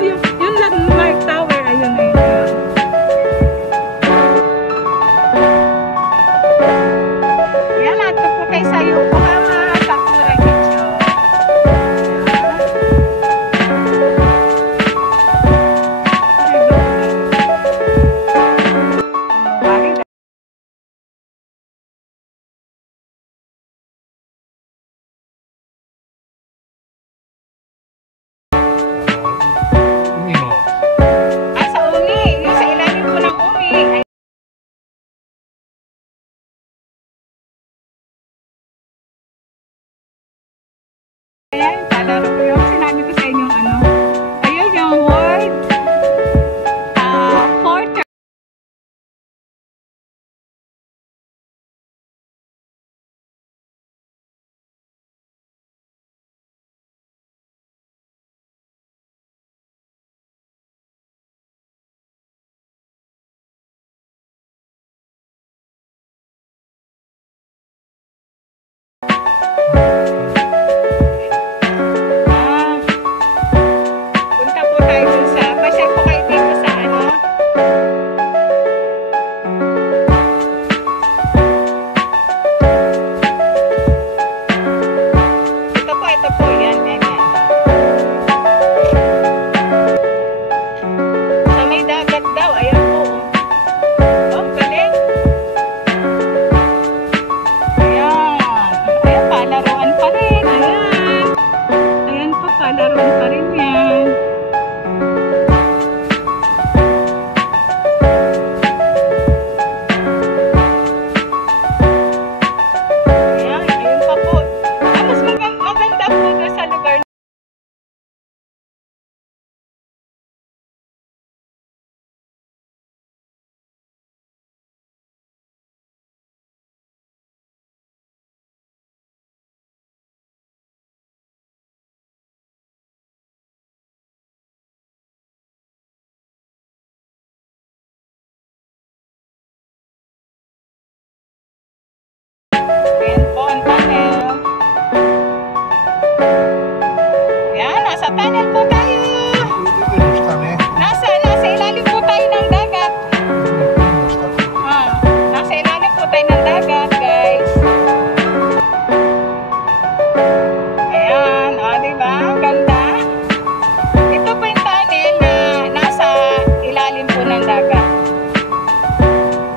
yung landmark tower, ayun na yun. Yan, ato po kayo sa Yokohama Sakura Gicho. Ayan, palaro ko yung sinabi ko sa inyo ano. Ayun yung word porter. Punta po tayo dun sa, pasyal po kayo dito sa ano. Ito po, yan, yan, yan. Sa may dagat daw, ayan po. Oh, galing. Ayan. Ayan, palaruan pa rin. Ayan. Ayan po, palaruan pa rin yan. Ayan, ayun pa po. Mas maganda po doon sa lugar. Ayan po ang tunnel. Ayan, nasa tunnel po tayo. Nasa ilalim po tayo ng dagat. Nasa ilalim po tayo ng dagat, guys. Ayan, diba? Ganda. Ito po yung tunnel na nasa ilalim po ng dagat.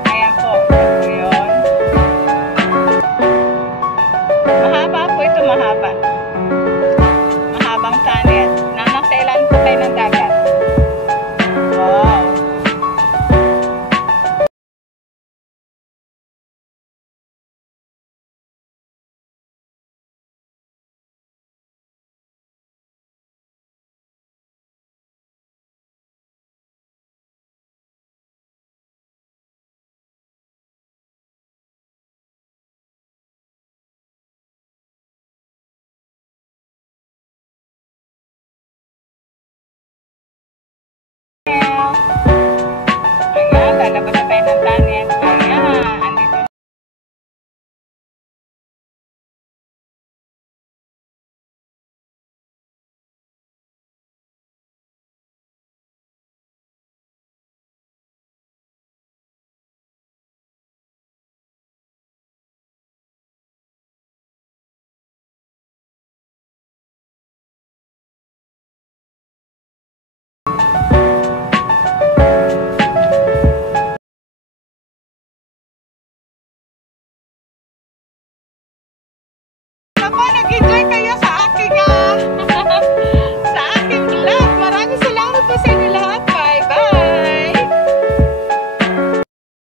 Ayan po, ito po yun. Mahaba po ito, mahaba. Mahabang tunnel na nasa ilalim po tayo ng dagat. Wow. Ayan, lalabas na tayo ng tunnel. Ayan, andito. Ako, nag-enjoy